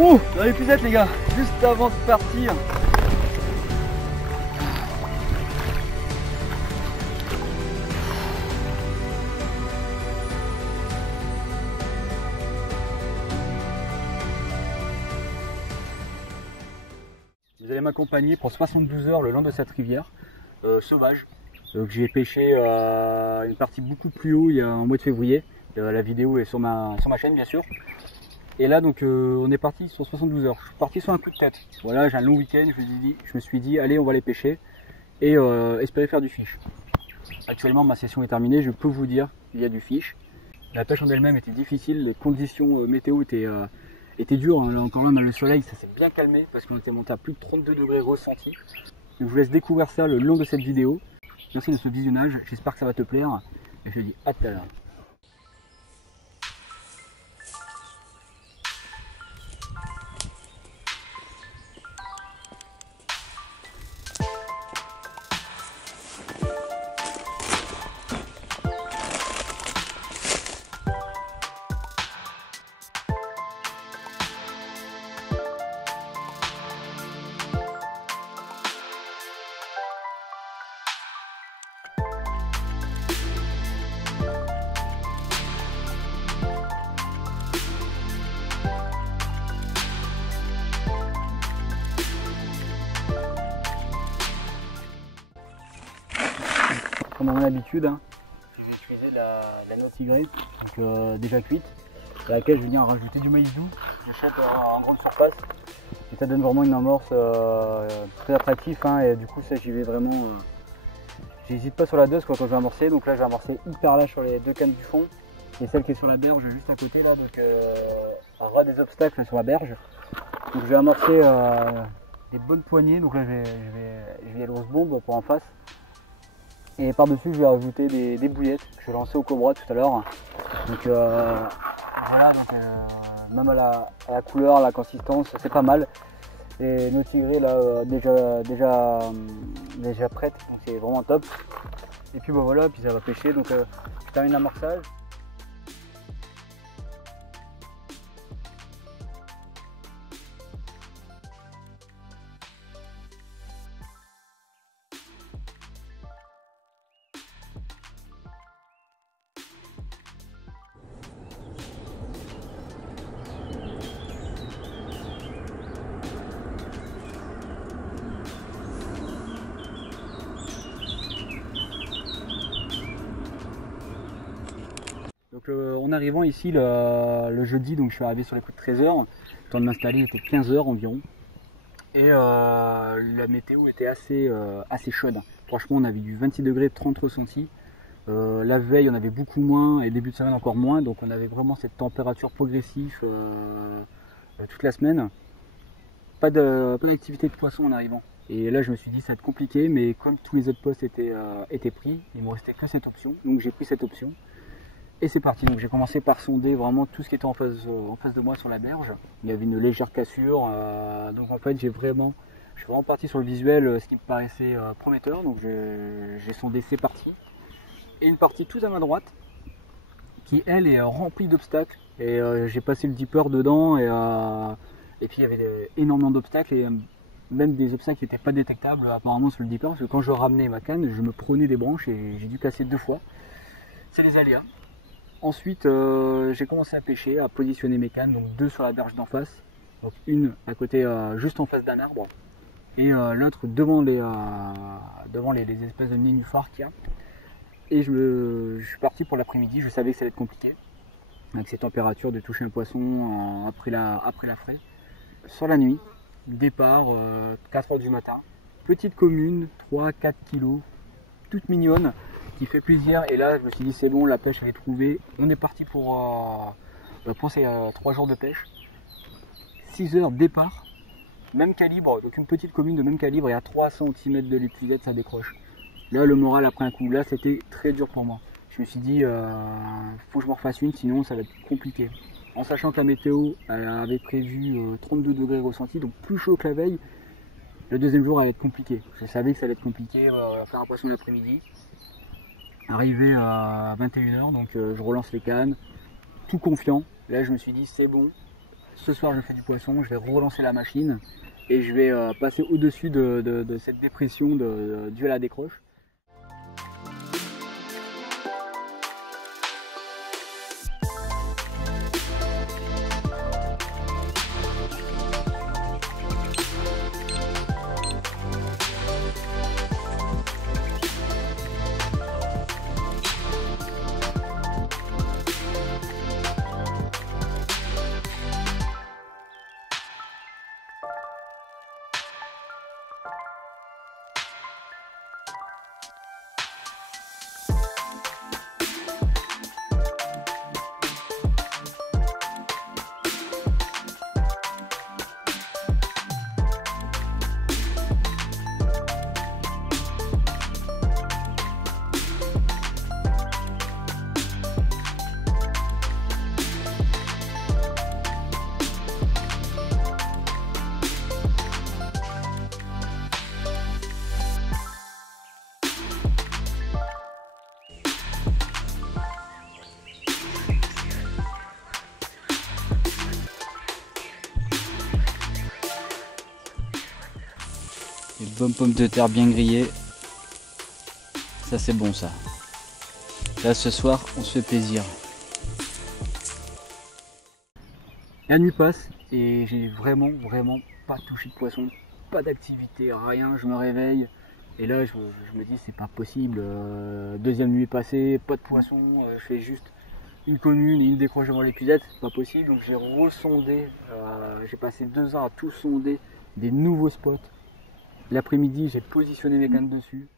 Ouh, dans l'épuisette les gars, juste avant de partir. Vous allez m'accompagner pour 72 heures le long de cette rivière sauvage. Donc j'ai pêché une partie beaucoup plus haut il y a un mois de février. La vidéo est sur ma chaîne bien sûr. Et là donc on est parti sur 72 heures. Je suis parti sur un coup de tête. Voilà, j'ai un long week-end, je me suis dit allez on va aller pêcher et espérer faire du fish. Actuellement ma session est terminée, je peux vous dire qu'il y a du fish. La pêche en elle-même était difficile, les conditions météo étaient dures. Là encore là on a le soleil, ça s'est bien calmé parce qu'on était monté à plus de 32 degrés ressentis. Je vous laisse découvrir ça le long de cette vidéo. Merci de ce visionnage, j'espère que ça va te plaire et je te dis à tout à l'heure. Comme à mon habitude, hein, je vais utiliser la noix tigrée, donc déjà cuite, à laquelle je viens rajouter du maïs doux. J'achète en grande surface et ça donne vraiment une amorce très attractive, hein, et du coup ça j'y vais vraiment. J'hésite pas sur la dose quand je vais amorcer, donc là je vais amorcer hyper là sur les deux cannes du fond et celle qui est sur la berge juste à côté là, donc à ras des obstacles sur la berge. Donc je vais amorcer des bonnes poignées, donc là je vais aller aux bombes pour en face. Et par-dessus, je vais rajouter des bouillettes que je vais lancer au cobra tout à l'heure. Donc voilà, donc, même à la couleur, à la consistance, c'est pas mal. Et nos tigrées là, déjà prêtes, donc c'est vraiment top. Et puis bah, voilà, puis ça va pêcher. Donc je termine l'amorçage. Donc en arrivant ici le jeudi, donc je suis arrivé sur les coups de 13 h, le temps de m'installer était 15 h environ. Et la météo était assez chaude. Franchement on avait du 26 degrés 30 ressentis. La veille on avait beaucoup moins et début de semaine encore moins, donc on avait vraiment cette température progressive toute la semaine. Pas d'activité de poisson en arrivant. Et là je me suis dit ça va être compliqué, mais comme tous les autres postes étaient pris, il me restait que cette option, donc j'ai pris cette option. Et c'est parti, donc j'ai commencé par sonder vraiment tout ce qui était en face de moi sur la berge. Il y avait une légère cassure, donc en fait je suis vraiment parti sur le visuel, ce qui me paraissait prometteur. Donc j'ai sondé ces parties. Et une partie tout à ma droite, qui elle est remplie d'obstacles. Et j'ai passé le dipper dedans, et puis il y avait énormément d'obstacles, et même des obstacles qui n'étaient pas détectables apparemment sur le dipper, parce que quand je ramenais ma canne, je me prenais des branches et j'ai dû casser 2 fois. C'est les aléas. Ensuite, j'ai commencé à pêcher, à positionner mes cannes, donc 2 sur la berge d'en face, donc une à côté, juste en face d'un arbre, et l'autre devant les espèces de nénuphars qu'il y a. Et je suis parti pour l'après-midi, je savais que ça allait être compliqué. Avec ces températures de toucher le poisson après la fraie. Sur la nuit, départ 4h du matin. Petite commune, 3-4 kilos, toute mignonne, qui fait plaisir. Et là, je me suis dit, c'est bon, la pêche elle est trouvée. On est parti pour ces 3 jours de pêche. 6 heures départ, même calibre, donc une petite commune de même calibre, et à 3 cm de l'épuisette, ça décroche. Là, le moral après un coup, là, c'était très dur pour moi. Je me suis dit, faut que je m'en refasse une, sinon ça va être compliqué. En sachant que la météo elle avait prévu 32 degrés ressentis, donc plus chaud que la veille, le deuxième jour allait être compliqué. Je savais que ça allait être compliqué, faire un poisson l'après-midi. Arrivé à 21h, donc je relance les cannes, tout confiant. Là, je me suis dit, c'est bon, ce soir je fais du poisson, je vais relancer la machine et je vais passer au-dessus de cette dépression due à la décroche. Les bonnes pommes de terre bien grillées. Ça c'est bon ça. Là ce soir on se fait plaisir. La nuit passe et j'ai vraiment pas touché de poisson, pas d'activité, rien. Je me réveille et là je me dis c'est pas possible. Deuxième nuit passée, pas de poisson, je fais juste une commune et une décroche devant l'épuisette, c'est pas possible. Donc j'ai ressondé, j'ai passé 2 ans à tout sonder, des nouveaux spots. L'après-midi, j'ai positionné mes cannes dessus.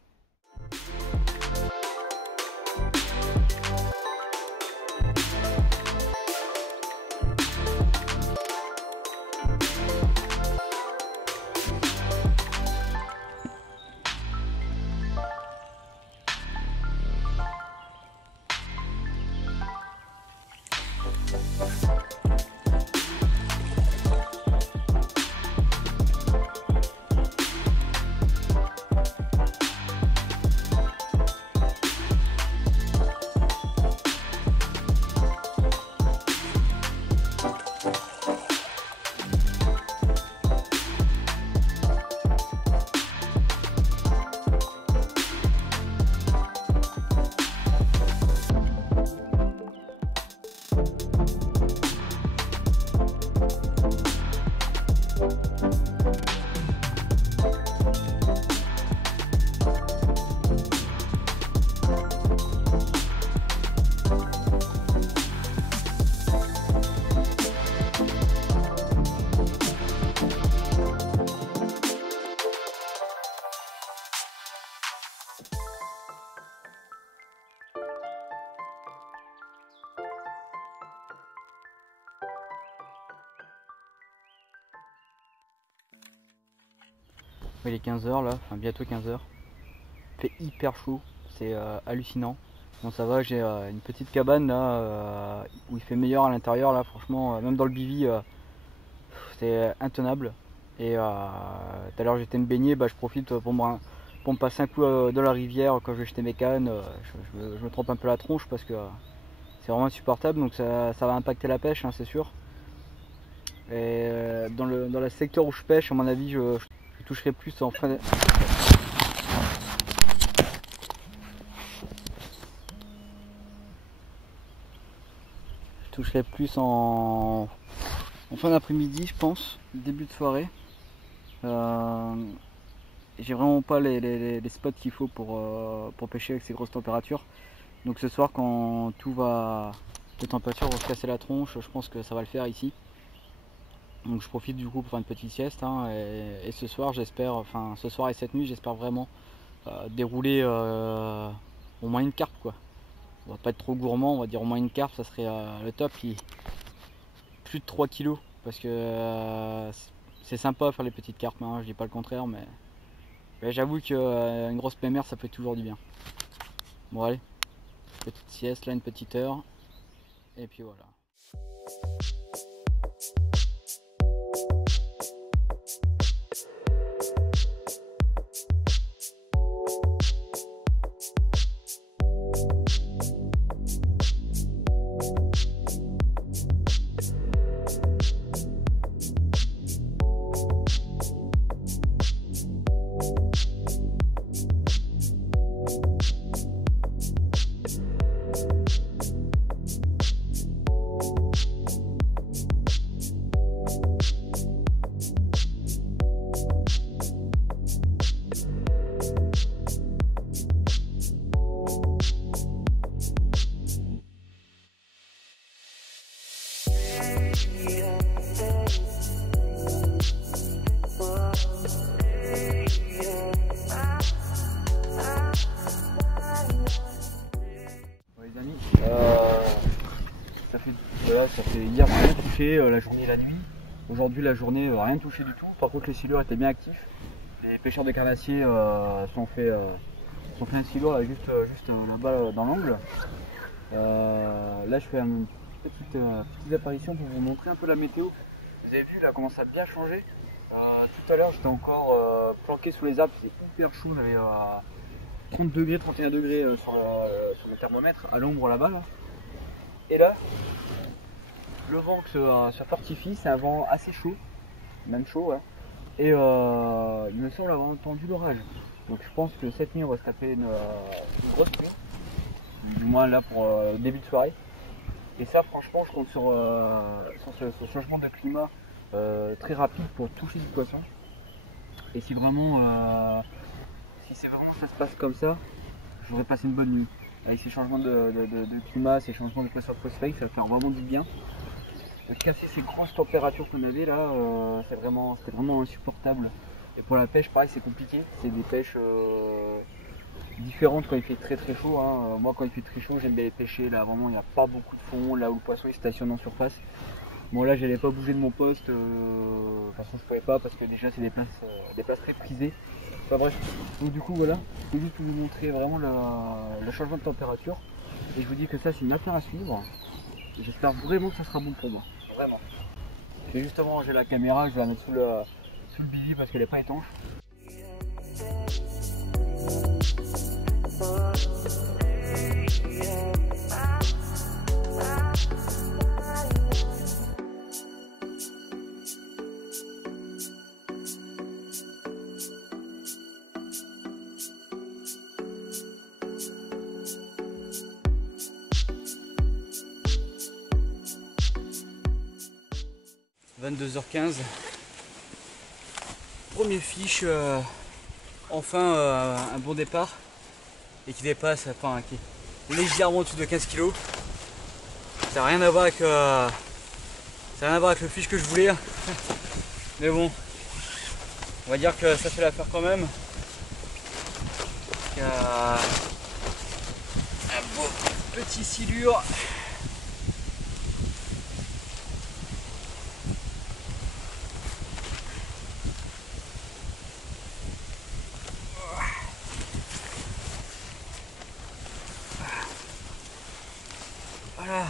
Il est 15h là, enfin bientôt 15h. Il fait hyper chaud, c'est hallucinant. Bon ça va, j'ai une petite cabane là où il fait meilleur à l'intérieur là, franchement, même dans le bivy c'est intenable. Et tout à l'heure j'étais me baigner, je profite pour me passer un coup dans la rivière quand je vais jeter mes cannes. Je me trompe un peu la tronche parce que c'est vraiment insupportable, donc ça va impacter la pêche, hein, c'est sûr. Et dans le secteur où je pêche, à mon avis, je toucherai plus en fin de... Je toucherai plus en fin d'après-midi, je pense, début de soirée. j'ai vraiment pas les spots qu'il faut pour pêcher avec ces grosses températures. Donc ce soir, quand les températures vont se casser la tronche, je pense que ça va le faire ici. Donc je profite du coup pour faire une petite sieste, hein, et ce soir j'espère, enfin ce soir et cette nuit j'espère vraiment dérouler au moins une carpe, quoi. On va pas être trop gourmand, on va dire au moins une carpe, ça serait le top. Plus de 3 kilos, parce que c'est sympa à faire les petites carpes, hein, je dis pas le contraire, mais j'avoue qu'une grosse pleine mer ça fait toujours du bien. Bon allez, petite sieste là, une petite heure, et puis voilà. Ça fait hier rien touché, la journée et la nuit. Aujourd'hui la journée rien touché du tout. Par contre les silures étaient bien actifs. Les pêcheurs de carnassiers sont fait un silure là, juste là-bas dans l'angle. Là je fais une petite apparition pour vous montrer un peu la météo. Vous avez vu là comment ça a bien changé. Tout à l'heure j'étais encore planqué sous les arbres, c'était hyper chaud, j'avais 30 degrés, 31 degrés sur le thermomètre à l'ombre là-bas. Là. Et là, le vent se fortifie, c'est un vent assez chaud, même chaud, ouais. Et il me semble avoir entendu l'orage. Donc je pense que cette nuit on va se taper une grosse pluie, du moins là pour début de soirée. Et ça franchement je compte sur ce changement de climat très rapide pour toucher du poisson. Et si vraiment, ça se passe comme ça, je voudrais passer une bonne nuit. Avec ces changements de climat, ces changements de pression atmosphérique, ça va faire vraiment du bien. Casser ces grosses températures qu'on avait là, c'était vraiment insupportable. Et pour la pêche, pareil, c'est compliqué. C'est des pêches différentes quand il fait très très chaud. Hein. Moi, quand il fait très chaud, j'aime bien les pêcher. Là, vraiment, il n'y a pas beaucoup de fond. Là où le poisson il stationne en surface. Bon, là, j'allais pas bouger de mon poste. De toute façon, je pouvais pas parce que déjà, c'est des places très prisées. Enfin bref. Donc du coup, voilà. Je voulais juste vous montrer vraiment le changement de température. Et je vous dis que ça, c'est une affaire à suivre. J'espère vraiment que ça sera bon pour moi. Vraiment. Je vais justement ranger la caméra, je vais la mettre sous le billy parce qu'elle n'est pas étanche. « 22h15, premier fiche, enfin un bon départ et qui dépasse, enfin qui est légèrement au-dessus de 15 kg. Ça n'a rien à voir avec le fiche que je voulais, mais bon, on va dire que ça fait l'affaire quand même. Il y a un beau petit silure. Voilà.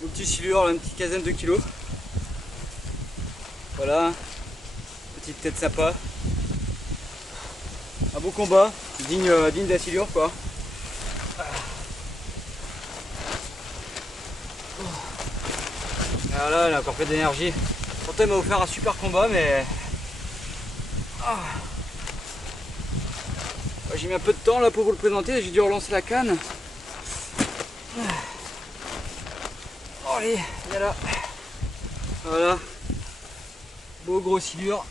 Mon petit silure, une petite quinzaine de kilos. Voilà, petite tête sympa. Un beau combat, digne d'un silure quoi. Voilà, elle a encore fait d'énergie. Pourtant, elle m'a offert un super combat, mais j'ai mis un peu de temps là pour vous le présenter. J'ai dû relancer la canne. Allez, viens là. Voilà. Beau gros silure.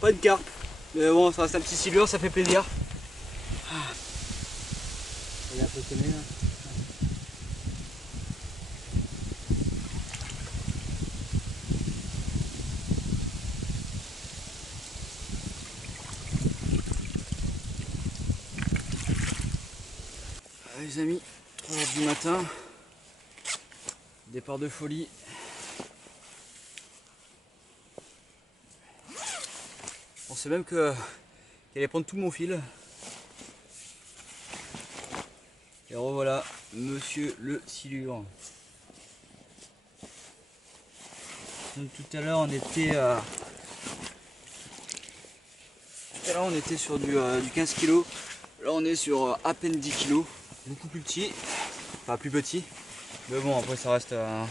Pas de carpe. Mais bon, ça reste un petit silure, ça fait plaisir. Il est un peu connu là. Les amis, 3h du matin, départ de folie. Je pensais même qu'elle allait prendre tout mon fil. Et revoilà, monsieur le silure. Donc tout à l'heure on était sur du 15 kg. Là on est sur à peine 10 kg. Beaucoup plus petit, enfin plus petit, mais bon après ça reste un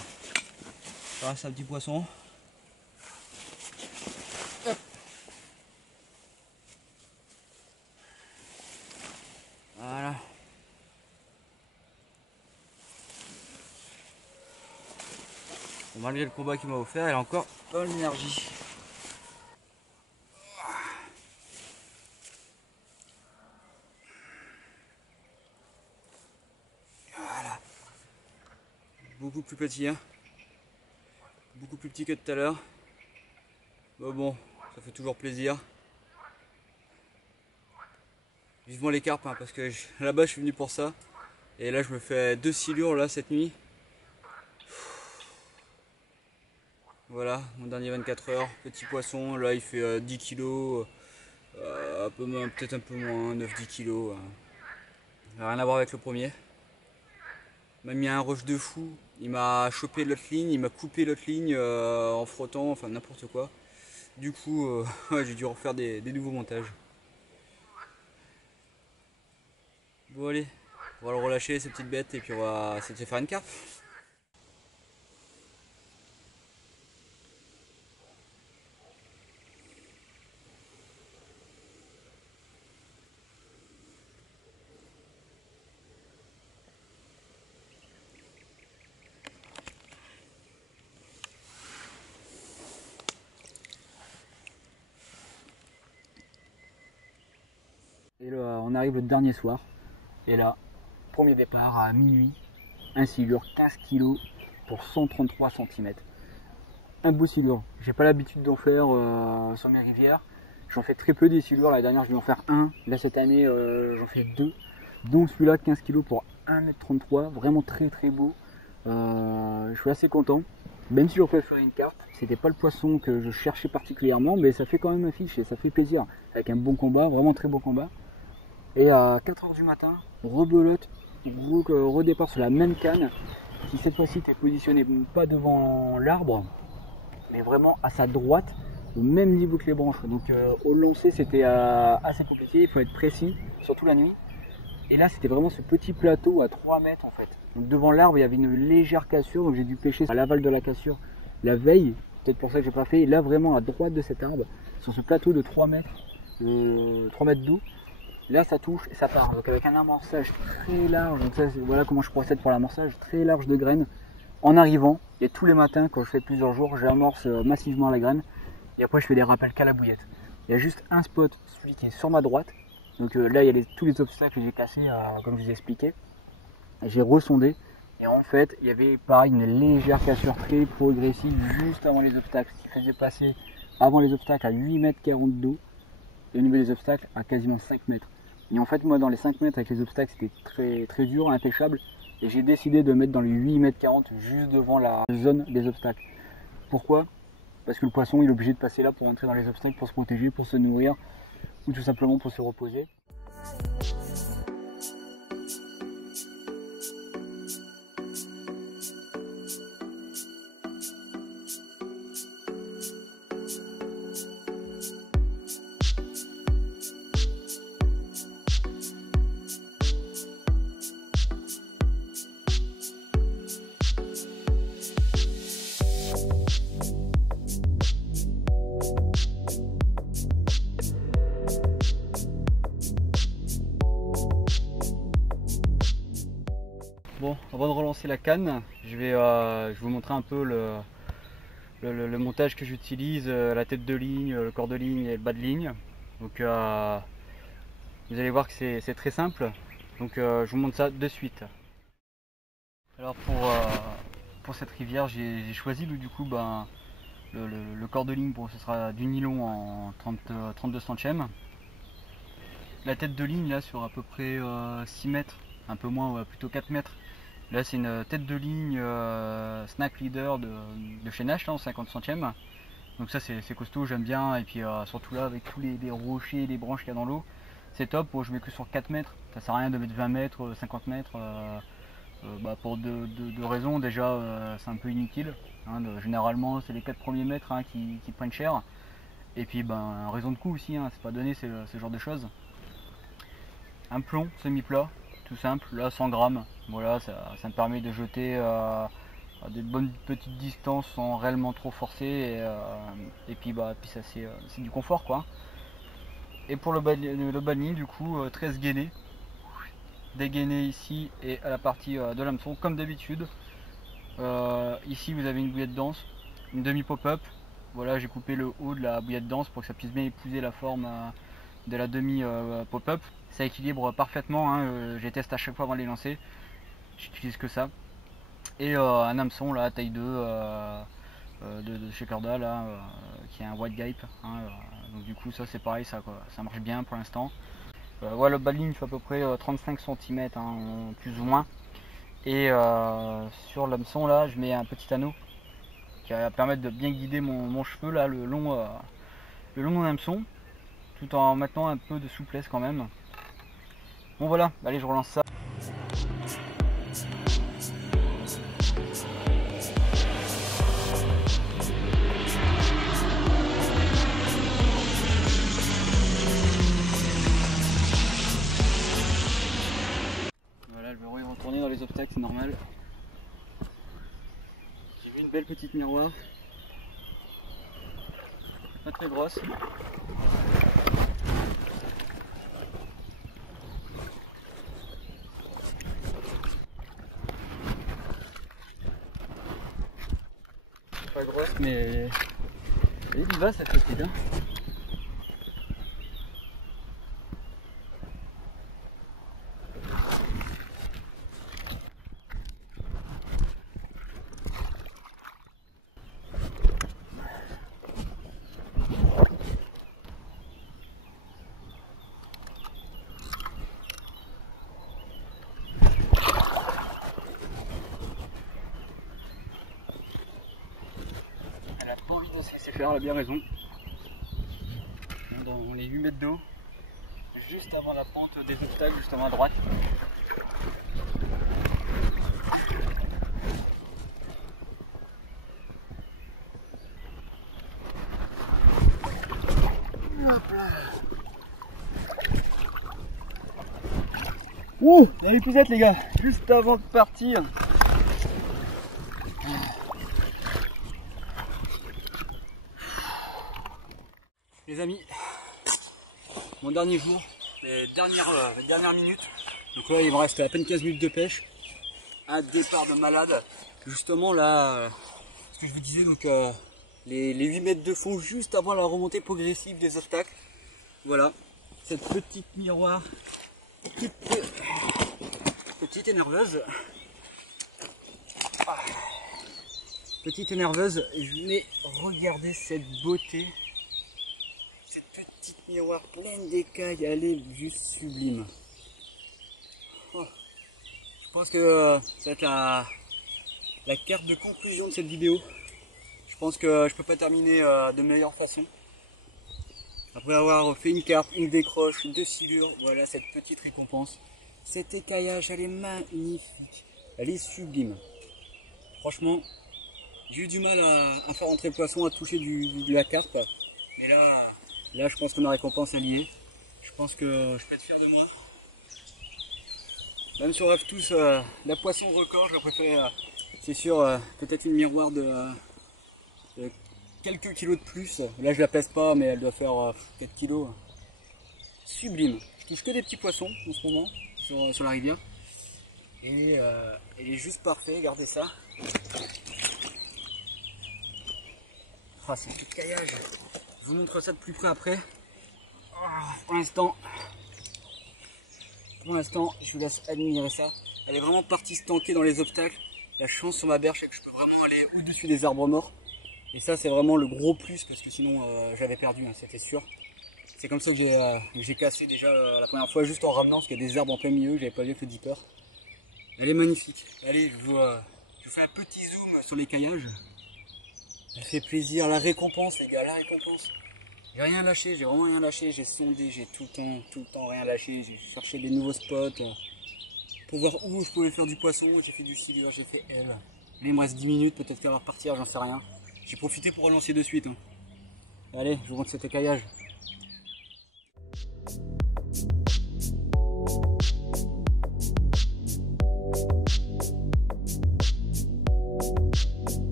petit poisson. Hop. Voilà. Bon, malgré le combat qu'il m'a offert, elle a encore pas mal d'énergie. Beaucoup plus petit, hein. Beaucoup plus petit que tout à l'heure. Mais bon, ça fait toujours plaisir. Vivement les carpes, hein, parce que là-bas je suis venu pour ça. Et là je me fais 2 silures là cette nuit. Voilà, mon dernier 24 heures, petit poisson, là il fait 10 kg, peut-être un peu moins, 9-10 kg. Rien à voir avec le premier. Il m'a mis un rush de fou, il m'a chopé l'autre ligne, il m'a coupé l'autre ligne en frottant, enfin n'importe quoi. Du coup, ouais, j'ai dû refaire des nouveaux montages. Bon allez, on va le relâcher ces petites bêtes et puis on va essayer de se faire une carpe. Et là, on arrive le dernier soir. Et là, premier départ à minuit. Un silure 15 kg pour 133 cm. Un beau silure. J'ai pas l'habitude d'en faire sur mes rivières. J'en fais très peu des silures. La dernière, je vais en faire un. Là, cette année, j'en fais deux. Dont celui-là, 15 kg pour 1,33 m. Vraiment très très beau. Je suis assez content. Même si j'en préférais une carpe, c'était pas le poisson que je cherchais particulièrement, mais ça fait quand même un fiche et ça fait plaisir. Avec un bon combat, vraiment très beau combat. Et à 4h du matin, rebelote, redépart sur la même canne, qui cette fois-ci était positionnée pas devant l'arbre, mais vraiment à sa droite, au même niveau que les branches. Donc au lancer c'était assez compliqué, il faut être précis, surtout la nuit. Et là c'était vraiment ce petit plateau à 3 mètres en fait. Donc devant l'arbre il y avait une légère cassure, donc j'ai dû pêcher à l'aval de la cassure la veille, peut-être pour ça que j'ai pas fait. Et là vraiment à droite de cet arbre, sur ce plateau de 3 mètres, 3 mètres d'eau, là ça touche et ça part. Donc avec un amorçage très large, donc ça voilà comment je procède pour l'amorçage, très large de graines. En arrivant, et tous les matins quand je fais plusieurs jours, j'amorce massivement la graine. Et après je fais des rappels qu'à la bouillette. Il y a juste un spot, celui qui est sur ma droite. Donc là il y a tous les obstacles que j'ai cassés, comme je vous ai expliqué. J'ai ressondé et en fait il y avait pareil une légère cassure très progressive juste avant les obstacles. Ce qui faisait passer avant les obstacles à 8,40 m d'eau et au niveau des obstacles à quasiment 5 mètres. Et en fait moi dans les 5 mètres avec les obstacles c'était très, très dur, impêchable. Et j'ai décidé de mettre dans les 8,40 m juste devant la zone des obstacles. Pourquoi? Parce que le poisson il est obligé de passer là pour entrer dans les obstacles, pour se protéger, pour se nourrir ou tout simplement pour se reposer. Bon, avant de relancer la canne, je vais vous montrer un peu le montage que j'utilise, la tête de ligne, le corps de ligne et le bas de ligne. Donc vous allez voir que c'est très simple. Donc je vous montre ça de suite. Alors pour cette rivière, j'ai choisi du coup le corps de ligne, ce sera du nylon en 32 centièmes. La tête de ligne là sur à peu près 6 mètres, un peu moins, plutôt 4 mètres. Là c'est une tête de ligne Snack Leader de chez Nash là, en 50 centièmes. Donc ça c'est costaud, j'aime bien. Et puis surtout là avec tous les rochers et les branches qu'il y a dans l'eau, c'est top. Bon, je mets que sur 4 mètres, ça sert à rien de mettre 20 mètres, 50 mètres. Pour deux raisons. Déjà c'est un peu inutile, hein, généralement c'est les 4 premiers mètres hein, qui prennent cher. Et puis raison de coût aussi, hein, c'est pas donné ce genre de choses. Un plomb semi-plat, tout simple, là 100 grammes. Voilà, ça me permet de jeter à des bonnes petites distances sans réellement trop forcer. Et puis ça c'est du confort quoi. Et pour le bas de ligne du coup 13 gainés. Dégainé ici et à la partie de l'hameçon comme d'habitude. Ici vous avez une bouillette dense, une demi pop-up. Voilà, j'ai coupé le haut de la bouillette dense pour que ça puisse bien épouser la forme de la demi pop-up. Ça équilibre parfaitement, hein, je les teste à chaque fois avant de les lancer. J'utilise que ça. Et un hameçon là, taille 2 de chez Corda là, qui est un white gape. Hein, donc du coup ça c'est pareil, ça marche bien pour l'instant. Ouais, le bas de ligne fait à peu près 35 cm hein, plus ou moins. Et sur l'hameçon là je mets un petit anneau qui va permettre de bien guider mon cheveu là le long de mon hameçon, tout en maintenant un peu de souplesse quand même. Bon voilà, allez je relance ça. Voilà, le verrou est retourné dans les obstacles, c'est normal. J'ai vu une belle petite miroir, pas très grosse. Pas grosse mais elle est vivace cette petite hein. Elle a pas envie de se laisser faire, elle a bien raison. Dans les 8 mètres d'eau, juste avant la pente des obstacles, juste avant à droite. Ouh, dans les pousettes les gars, juste avant de partir. Les amis, mon dernier jour, les dernières minutes. Donc là il me reste à peine 15 minutes de pêche. Un départ de malade. Justement là, ce que je vous disais, donc les 8 mètres de fond juste avant la remontée progressive des obstacles. Voilà, cette petite miroir, petite et nerveuse. Petite et nerveuse, mais regardez cette beauté. Cette petite miroir pleine d'écailles, elle est juste sublime. Oh. Je pense que ça va être la carte de conclusion de cette vidéo. Je pense que je peux pas terminer de meilleure façon. Après avoir fait une carte, une décroche, 2 silures, voilà cette petite récompense. Cet écaillage, elle est magnifique. Elle est sublime. Franchement, j'ai eu du mal à faire entrer le poisson, à toucher de la carpe. Mais là, je pense que ma récompense elle y est. Je pense que je peux être fier de moi. Même si on rêve tous la poisson record, je préfère, c'est sûr, peut-être une miroir de quelques kilos de plus. Là, je la pèse pas, mais elle doit faire 4 kilos. Sublime. Je touche que des petits poissons en ce moment sur la rivière. Et il est juste parfait, regardez ça. Oh, c'est tout caillage. Je vous montre ça de plus près après. Oh, pour l'instant, je vous laisse admirer ça. Elle est vraiment partie se tanker dans les obstacles. La chance sur ma berge, c'est que je peux vraiment aller au-dessus des arbres morts. Et ça, c'est vraiment le gros plus, parce que sinon, j'avais perdu, hein, c'était sûr. C'est comme ça que j'ai cassé déjà la première fois, juste en ramenant, parce qu'il y a des arbres en plein milieu, j'avais pas vu avec le dipper. Elle est magnifique. Allez, je vous fais un petit zoom sur les caillages. Elle fait plaisir, la récompense les gars, la récompense. J'ai rien lâché, j'ai vraiment rien lâché, j'ai sondé, j'ai tout le temps rien lâché, j'ai cherché des nouveaux spots pour voir où je pouvais faire du poisson, j'ai fait du silure, j'ai fait elle. Là il me reste 10 minutes, peut-être qu'elle va repartir, j'en sais rien. J'ai profité pour relancer de suite. Hein. Allez, je vous montre cet écaillage.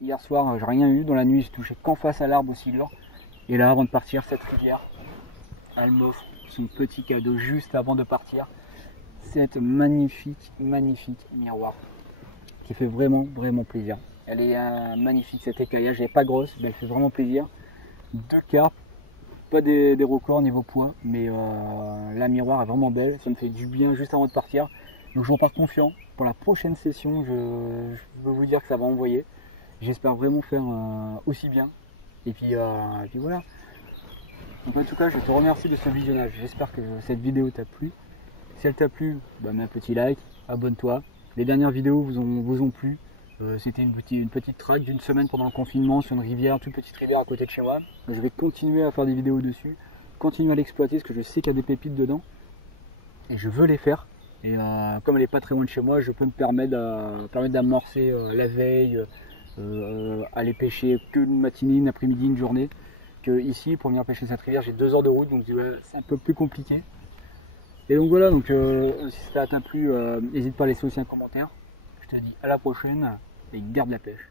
Hier soir, j'ai rien eu. Dans la nuit, j'ai touché qu'en face à l'arbre aussi là. Et là, avant de partir, cette rivière, elle m'offre son petit cadeau juste avant de partir. Cette magnifique miroir qui fait vraiment plaisir. Elle est magnifique, cet écaillage. Elle n'est pas grosse, mais elle fait vraiment plaisir. 2 carpes, pas des records niveau poids, mais la miroir est vraiment belle. Ça me fait du bien juste avant de partir. Donc je repars confiant. Pour la prochaine session, je veux vous dire que ça va envoyer. J'espère vraiment faire aussi bien. Et puis voilà. Donc en tout cas, je te remercie de ce visionnage. J'espère que cette vidéo t'a plu. Si elle t'a plu, bah, mets un petit like, abonne-toi. Les dernières vidéos vous ont plu. C'était une petite track d'une semaine pendant le confinement sur une rivière, toute petite rivière à côté de chez moi. Je vais continuer à faire des vidéos dessus, continuer à l'exploiter parce que je sais qu'il y a des pépites dedans. Et je veux les faire. Et comme elle n'est pas très loin de chez moi, je peux me permettre d'amorcer la veille, aller pêcher que une matinée, une après-midi, une journée. Que ici, pour venir pêcher cette rivière, j'ai 2 heures de route, donc c'est un peu plus compliqué. Et donc voilà, donc si ça t'a plu, n'hésite pas à laisser aussi un commentaire. Je te dis à la prochaine et garde la pêche.